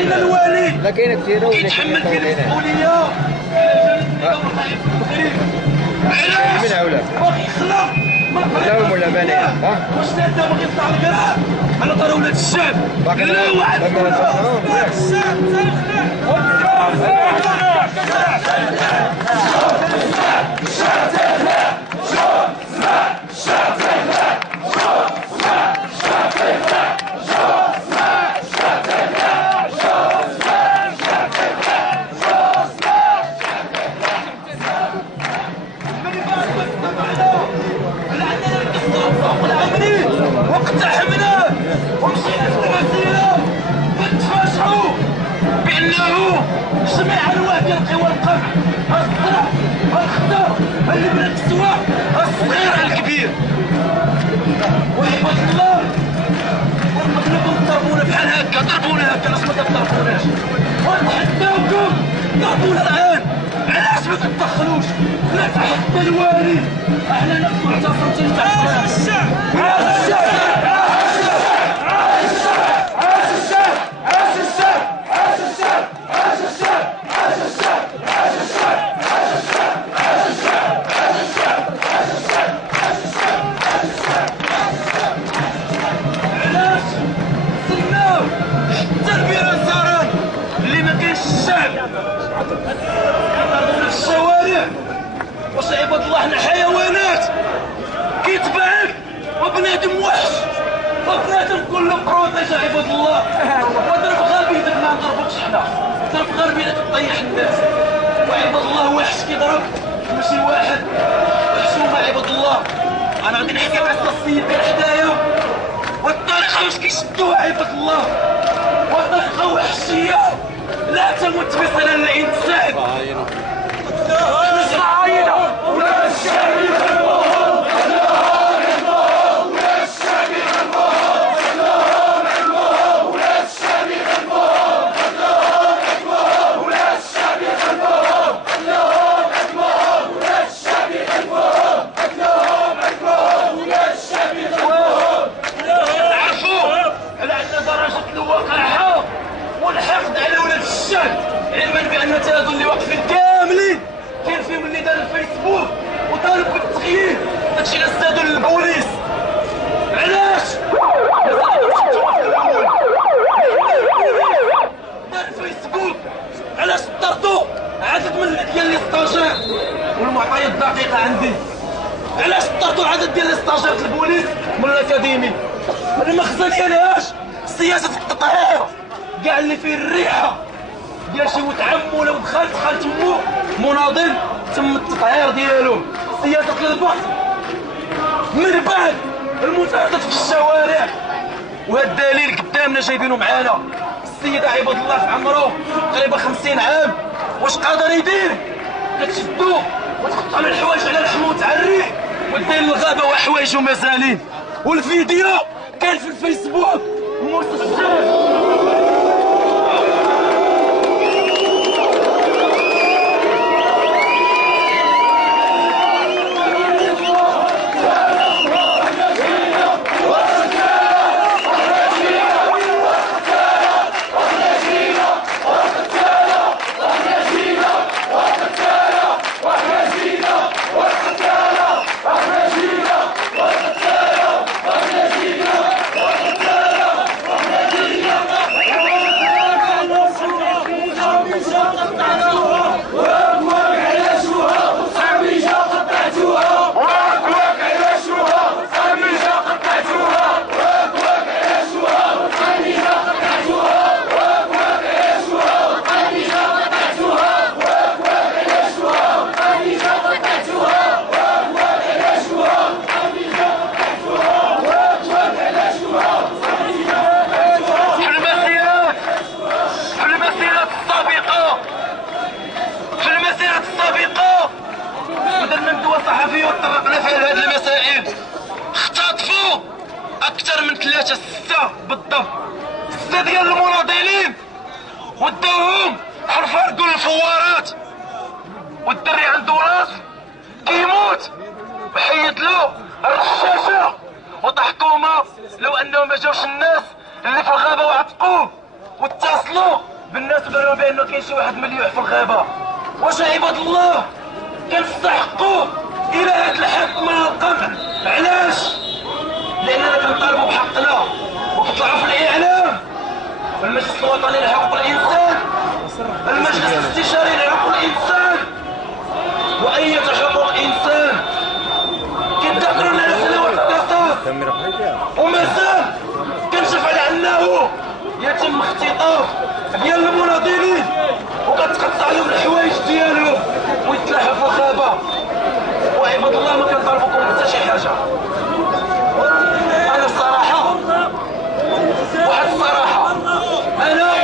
علينا الوالي لا كاين كثير كيتحمل فينا المسؤوليه علاش من هؤلاء باغي يخلق لا ولا بنات واش انت باغي يطلع القرعه على طار ولاد الشعب لا واحد واقتحمنا ومشينا في المسيره فتفاجئوا بانه جميع انواع ديال القوى القمع الصراع الخطر اللي بنات السواق الصغير الكبير وعباد الله ونطلبوا تضربونا بحال هكا ضربونا هكا علاش ما تضربوناش ونتحداوكم ضربونا الان علاش ما تتدخلوش لا تحدى الوالي احنا نفسو اعتصمتين تحت الشعب واش عباد الله احنا حيوانات كيتباعك وبنادم وحش وبنادم كله بروتيج عباد الله وضرب غير بيدك ما نضربوكش حنا ضرب غير بيدك تطيح الناس وعباد الله وحش كيضرب ماشي واحد محسومه عباد الله انا غادي نحكي مع السيد كان حدايا والطريقه واش كيشدوها عباد الله وطريقه وحشيه لا تمت بصله الانسان والحقد على ولاد الشعب علما بان هذو اللي واقفين كاملين كاين فيهم اللي دار الفيسبوك وطالب بالتغيير داكشي اللي زادوا للبوليس علاش؟ دار الفيسبوك علاش طردوا عدد من ديال لي ستاجير والمعطيات دقيقه عندي علاش طردوا عدد ديال لي ستاجير البوليس من الاكاديمي انا ما خزانينهاش سياسه التطهير كاع اللي فيه الريحه ديال شي ولد عمو ولا ولد خالت مو مناضل تم التطهير ديالهم سياسه البحث من بعد المساعدات في الشوارع وهذا الدليل قدامنا جايبينه معانا السيده عباد الله في عمره تقريبا 50 عام واش قادر يدير كتشدوه وتحط على الحوايج على لحمه وتعريه ودير للغابه وحوايجو مازالين والفيديو كان في الفيسبوك مسجل الصحفي وتطرقنا في هذه المسائل اختطفوا اكثر من 3 6 بالضبط 6 ديال المناضلين وداوهم حرفوا الفوارات والدري عنده راس كيموت وحيد له الرشاشه وضحكوما لو انهم ما جاوش الناس اللي في الغابه وعتقوه واتصلوا بالناس قالوا بانه كاين شي واحد مليوح في الغابه. واش عباد الله كنستحقوا الى هذا الحد من القمع؟ علاش؟ لاننا كنطالبوا بحقنا وكطلعوا في الاعلام، المجلس الوطني لحقوق الانسان، المجلس الاستشاري لحقوق الانسان، واية حقوق انسان كيدخلونا على سنوات القصاص، ومازال كنشوف على انه يتم اختطاف ديال المناضلين وكتقطع لهم الحوايج ديالهم ويتلاحوا في الغابه. وعباد الله ما كنطالبوكم حتى شي حاجه. انا الصراحه واحد الصراحه انا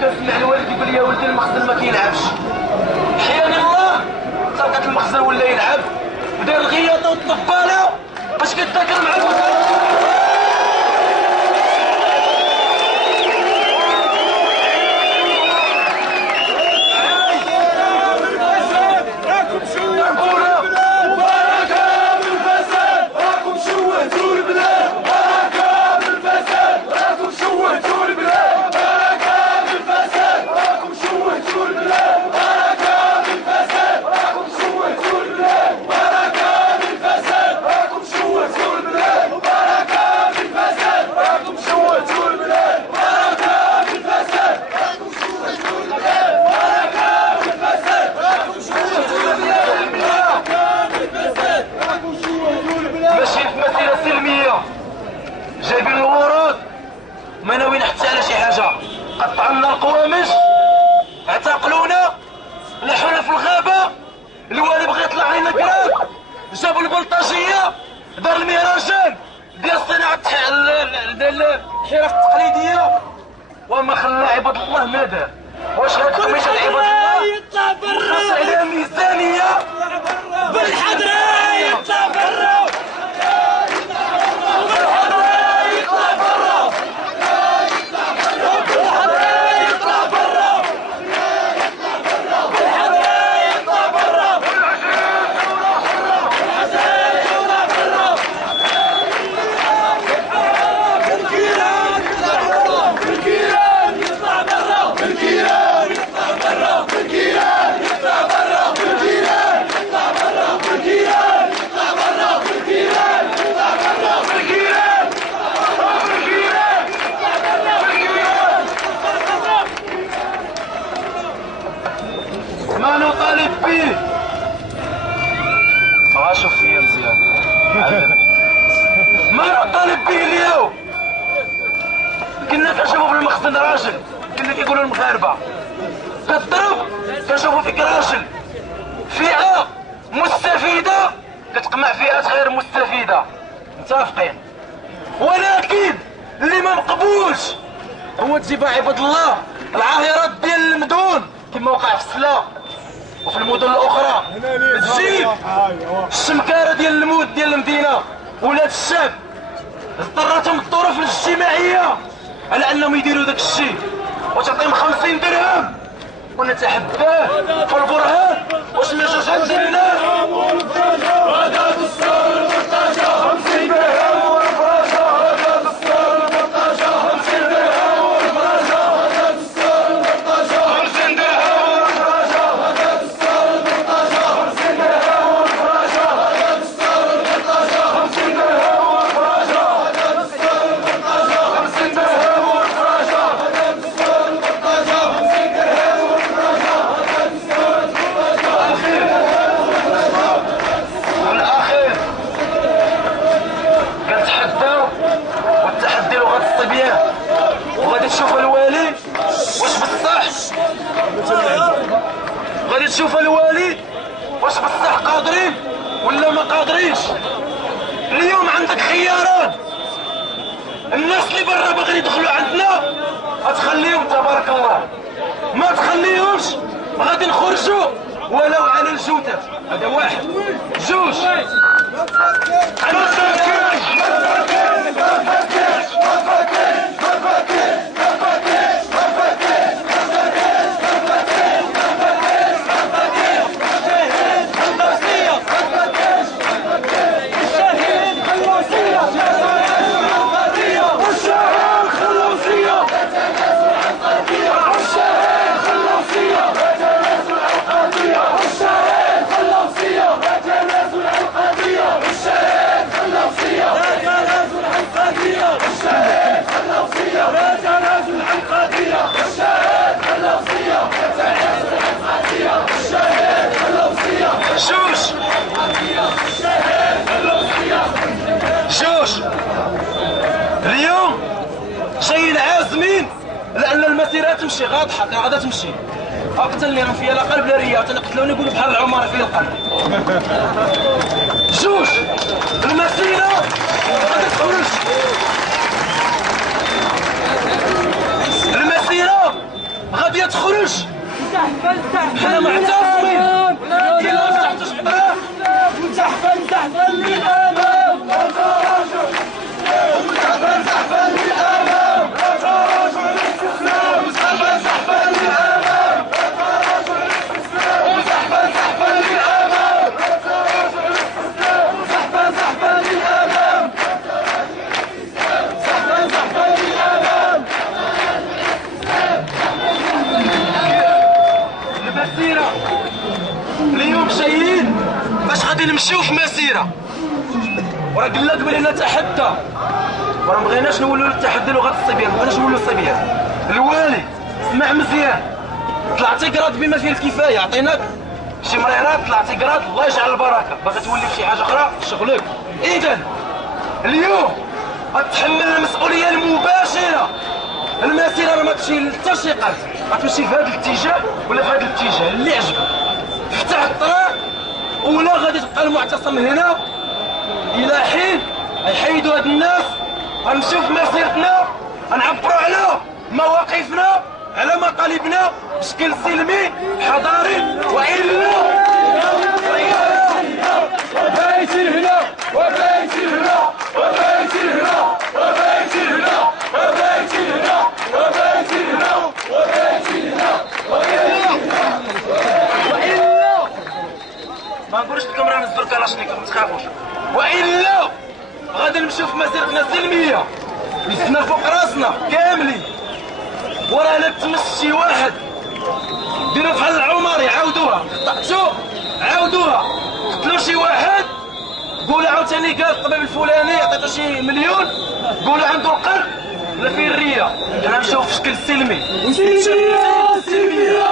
كنسمع الوالد يقول لي يا ولدي المخزن ما كيلعبش. حياني الله تلقات المخزن ولا يلعب ودار الغياطه والطباله باش كيتذاكر مع المسلمين. جايبين الورود ما ناويين حتى على شي حاجه، قطعوا لنا القوامش، اعتقلونا، لحونا في الغابه، الوالي بغى يطلع علينا كراب، جابوا البلطاجيه، دار المهرجان ديال صناعه الحرف التقليديه وما خلى عباد الله ما دار. واش هاد القميص عباد الله يطلع برا على ميزانيه بالحضره يطلع برا ما نطالب به. شوف فيا مزيان ما نطالب به اليوم. كنا كنشوفوا في المخزن راجل، كنا كيقولوا المغاربه كتضرب كنشوفوا فيك راجل، فئه مستفيده كتقمع فئات غير مستفيده، متفقين. ولكن اللي ما مقبولش هو تجيب عباد الله العاهرات ديال المدن كما وقع في السلا وفي المدن الاخرى، تجيب الشمكاره ديال الموت ديال المدينه ولاد الشاب، اضطرتهم الظروف الاجتماعيه على انهم يديروا داك الشيء وتعطيهم 50 درهم ونتحداه والبرهان واش ما جاش عند الناس. غداة الصور المرتجى 50 درهم والفراشة، غداة الصور المرتجى 50 درهم والفراشة، غداة الصور المرتجى 50 درهم والفراشة، غداة الصور المرتجى 50 درهم والفراشة، غداة الصور المرتجى 50 درهم والفراشة، غداة الصور المرتجى 50 درهم والفراشة، غداة الصور المرتجى 50 درهم والفراشة، غداة الصور والاخير كنتحداو والتحدي لغة الصبيان، وغادي تشوف الوالي واش بصح، غادي تشوف الوالي واش بصح قادرين ولا ما قادرينش. اليوم عندك خيارات، الناس اللي برا باغيين يدخلوا عندنا غتخليهم تبارك الله، ما تخليهمش غادي نخرجوا ولو على الجثث. هذا واحد. جوج، جوج. اليوم جايين عازمين لان المسيره تمشي غادا تمشي. اقتلني راه فيها لا قلب لا رياء، تنقتلوني يقولوا بحال العماره فيها القلب. جوج، المسيره غادي تخرج، المسيره غادي تخرج. حنا معتصمين الا ما فتحتوش الطريق. زحفا للامام، لا تراجع، زحفا للامام، لا تراجع للاستسلام، زحفا للامام، لا تراجع للاستسلام، زحفا للامام، لا تراجع للاستسلام، زحفا للامام، زحفا للامام. المسيرة اليوم جايين باش غادي نمشيو في مسيرة، وراه قلنا قبل هنا تحدى، وراه مبغيناش نولوا للتحدي لغة الصبيان، مبغيناش نولوا الصبيان. الوالي سمع مزيان، طلعتي كراد بما فيه الكفاية، عطيناك شي مريرات، طلعتي كراد، الله يجعل البركة. باغي تولي في شي حاجة أخرى شغلك. إذا اليوم غتحمل المسؤولية المباشرة. المسيرة راه ما تمشي لحتى شي قرد، غتمشي في هذا الاتجاه ولا في هذا الاتجاه اللي عجبك. فتح الطريق ولا غادي تبقى المعتصم هنا الى حين يحيدوا هاد الناس. غنمشيو في مسيرتنا، غنعبروا على مواقفنا، على مطالبنا بشكل سلمي حضاري، والا وبيت هنا وبيت هنا وبيت هنا وبيت هنا وبيت هنا وبيت هنا وبيت هنا والا ما نقولش لكم راه نزلوا كلاشنيكوف، ما تخافوش. والا غادي نمشيو في مسيرتنا سلميه، يزنا فوق راسنا كاملين، وراه لا تمس شي واحد. ديروا بحال العمر يعاودوها، قطعتو عاودوها، قتلوا شي واحد قولوا عاوتاني قال الطبيب الفلاني عطيتو شي مليون، قولوا عنده القلب ولا فيه الريه. حنا نمشيو في شكل سلمي. سلميه